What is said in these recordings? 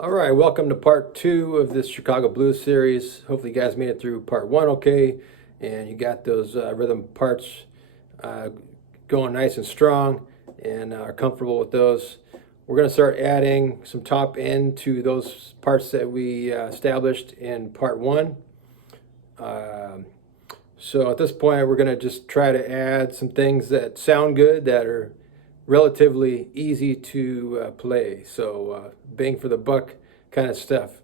All right, welcome to part 2 of this Chicago Blues series. Hopefully you guys made it through part 1 okay, and you got those rhythm parts going nice and strong and are comfortable with those. We're going to start adding some top end to those parts that we established in part 1. So at this point we're going to just try to add some things that sound good, that are relatively easy to play. So bang for the buck kind of stuff.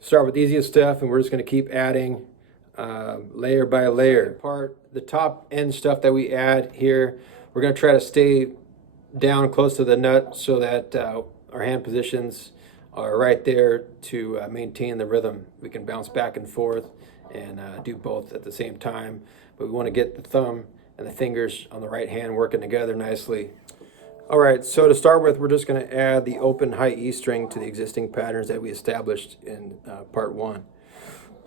Start with the easiest stuff, and we're just going to keep adding layer by layer. The top end stuff that we add here, we're going to try to stay down close to the nut so that our hand positions are right there to maintain the rhythm. We can bounce back and forth and do both at the same time, but we want to get the thumb and the fingers on the right hand working together nicely. All right, so to start with, we're just going to add the open high E string to the existing patterns that we established in part 1.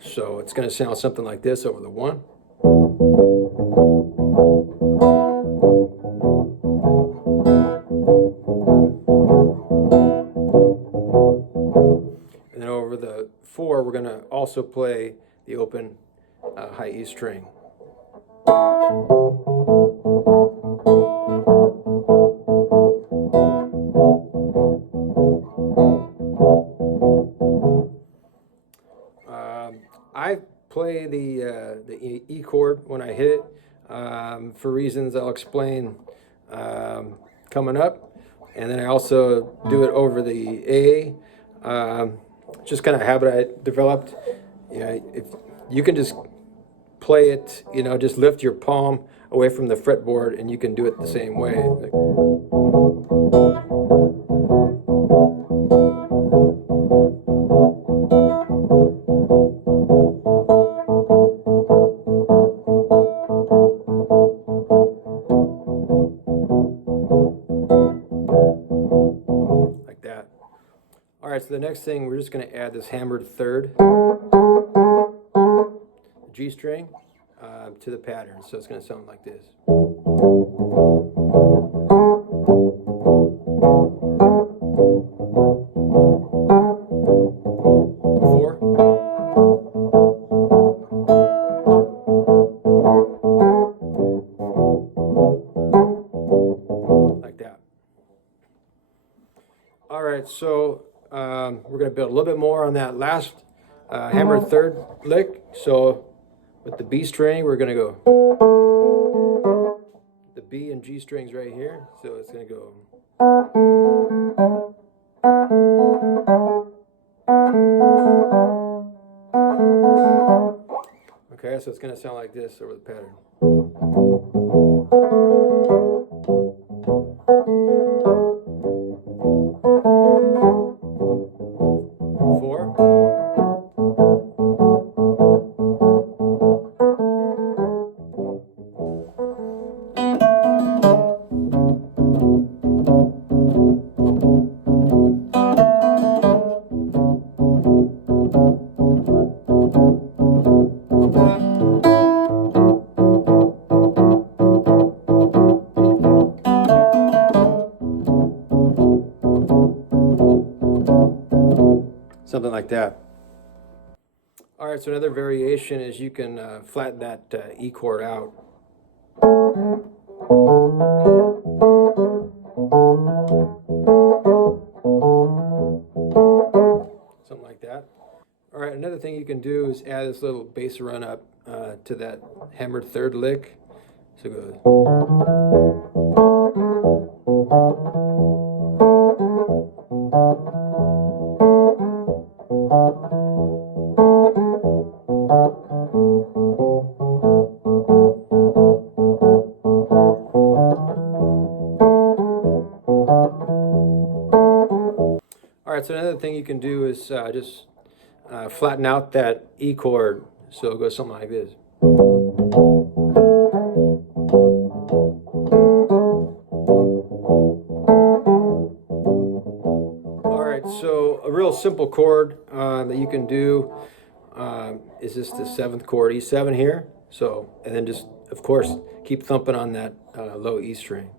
So it's going to sound something like this over the 1. And then over the 4, we're going to also play the open high E string. I play the E chord when I hit it for reasons I'll explain coming up, and then I also do it over the A. Just kind of a habit I developed. If you can just play it, just lift your palm away from the fretboard, and you can do it the same way. Like that. All right, so the next thing, we're just going to add this hammered third G string to the pattern. So it's going to sound like this. 4. Like that. All right, so we're going to build a little bit more on that last hammered third lick. So with the B string, we're going to go the B and G strings right here. So it's going to go. Okay, so it's going to sound like this over the pattern. 4. something like that. All right, so another variation is you can flatten that E chord out. Something like that. All right, another thing you can do is add this little bass run up to that hammered third lick. So it goes. All right, so another thing you can do is just flatten out that E chord, so it goes something like this. All right, so a real simple chord that you can do is just the 7th chord, E7 here. So, and then just, of course, keep thumping on that low E string.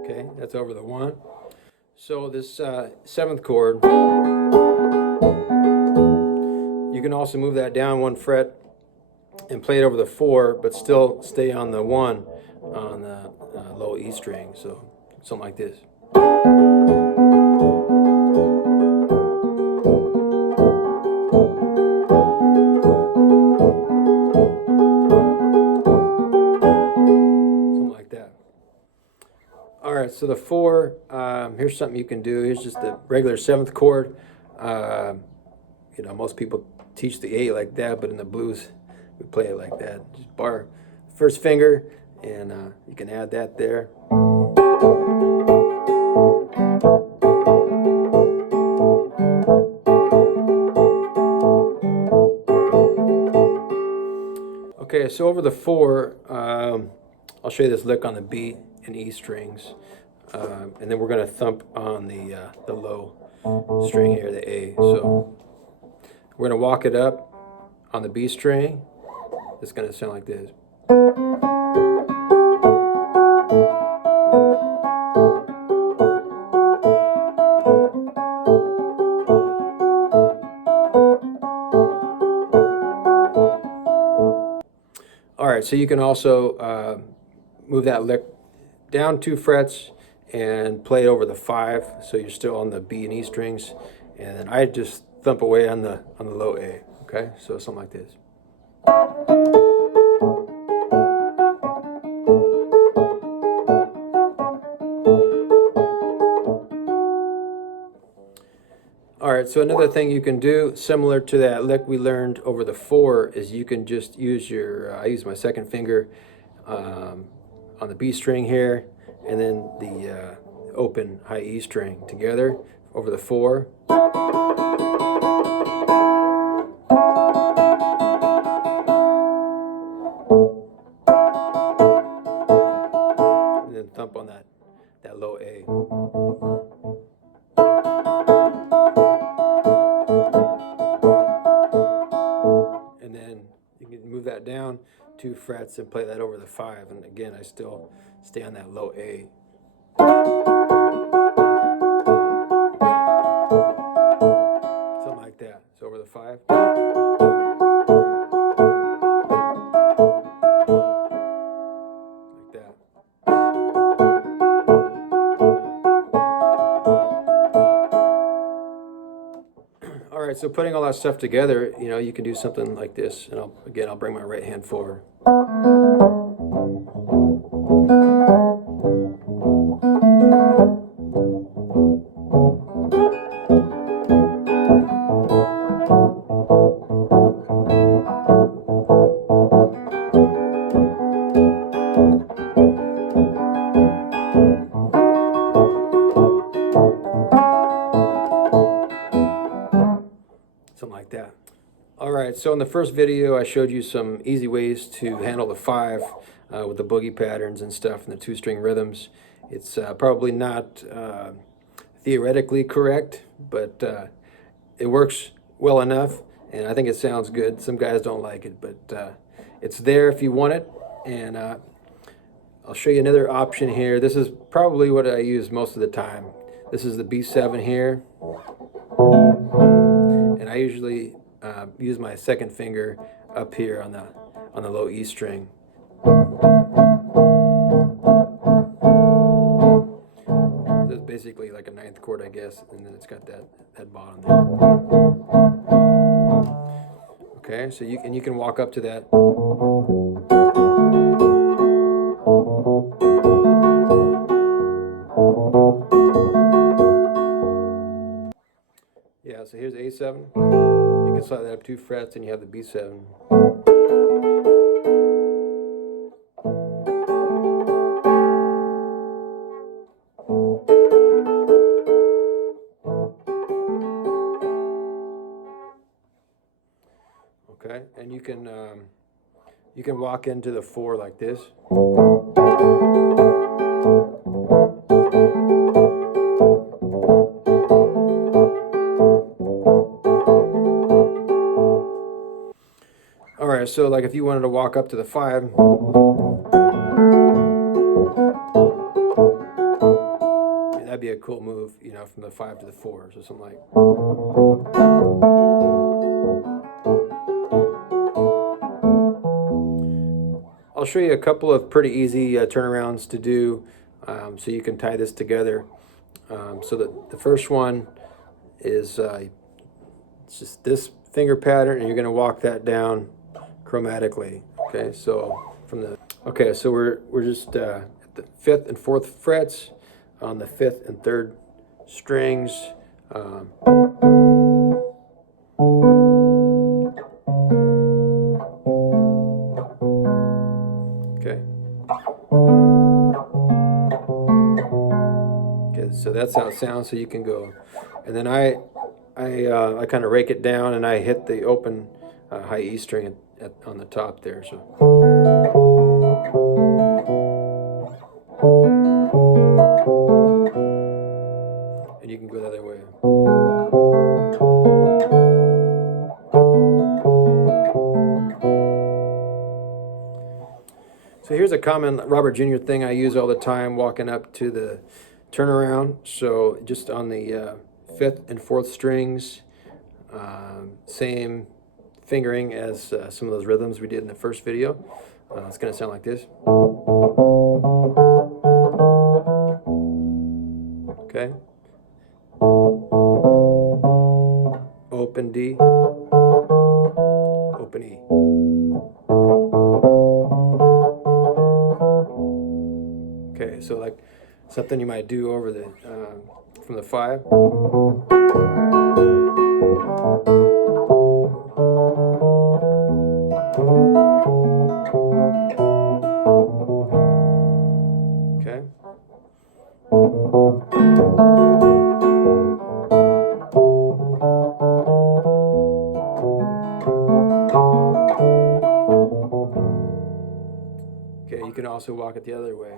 Okay, that's over the 1. So this 7th chord, you can also move that down 1 fret and play it over the 4, but still stay on the 1 on the low E string. So something like this. Something like that. All right, so the 4, here's something you can do. Here's just the regular 7th chord. You know, most people teach the 8 like that, but in the blues, we play it like that. Just bar first finger, and you can add that there. Okay, so over the 4, I'll show you this lick on the B and E strings, and then we're going to thump on the low string here, the A. So we're going to walk it up on the B string. It's going to sound like this. All right, so you can also move that lick down 2 frets and play it over the 5, so you're still on the B and E strings, and then I just thump away on the low A. Okay, so something like this. All right, so another thing you can do, similar to that lick we learned over the 4, is you can just use your, I use my 2nd finger on the B string here, and then the open high E string together over the 4. And then thump on that low A. And then you can move that down 2 frets and play that over the 5. And again, I still stay on that low A. Something like that. So over the 5. Like that. All right, so putting all that stuff together, you know, you can do something like this. And I'll bring my right hand forward. Something like that. All right, so in the first video, I showed you some easy ways to handle the 5 with the boogie patterns and stuff and the 2-string rhythms. It's probably not theoretically correct, but it works well enough, and I think it sounds good. Some guys don't like it, but it's there if you want it. And I'll show you another option here. This is probably what I use most of the time. This is the B7 here, and I usually use my second finger up here on the low E string. That's basically like a ninth chord, I guess, and then it's got that bottom there. Okay, so you can walk up to that. Yeah, so here's A7. You can slide that up 2 frets, and you have the B7. Okay, and you can walk into the 4 like this. All right, so like if you wanted to walk up to the 5, that'd be a cool move, you know, from the 5 to the 4, so something like. I'll show you a couple of pretty easy turnarounds to do, so you can tie this together. So the first one is it's just this finger pattern, and you're going to walk that down chromatically. Okay, so so we're just at the 5th and 4th frets on the 5th and 3rd strings. Okay. Okay, so that's how it sounds. So you can go, and then I kind of rake it down, and I hit the open high E string on the top there. So. And you can go the other way. So here's a common Robert Jr. thing I use all the time walking up to the turnaround. So just on the 5th and 4th strings, same fingering as some of those rhythms we did in the first video. It's going to sound like this. Okay. Open D, open E. Okay, so like something you might do over the from the 5. Okay. Okay, you can also walk it the other way.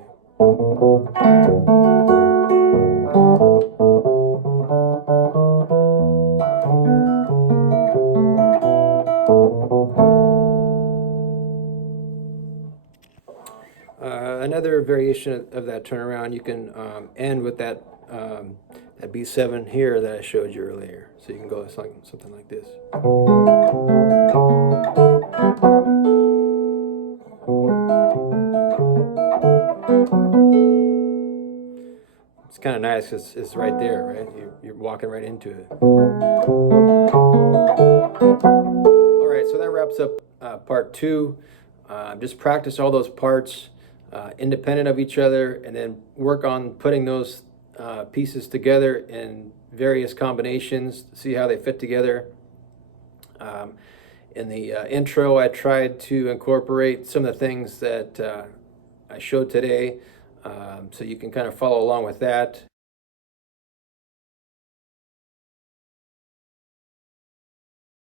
Another variation of that turnaround, you can end with that B7 here that I showed you earlier. So you can go something like this. It's kind of nice because it's right there, right? You're walking right into it. All right, so that wraps up part 2. Just practice all those parts independent of each other, and then work on putting those pieces together in various combinations, see how they fit together. In the intro, I tried to incorporate some of the things that I showed today, so you can kind of follow along with that.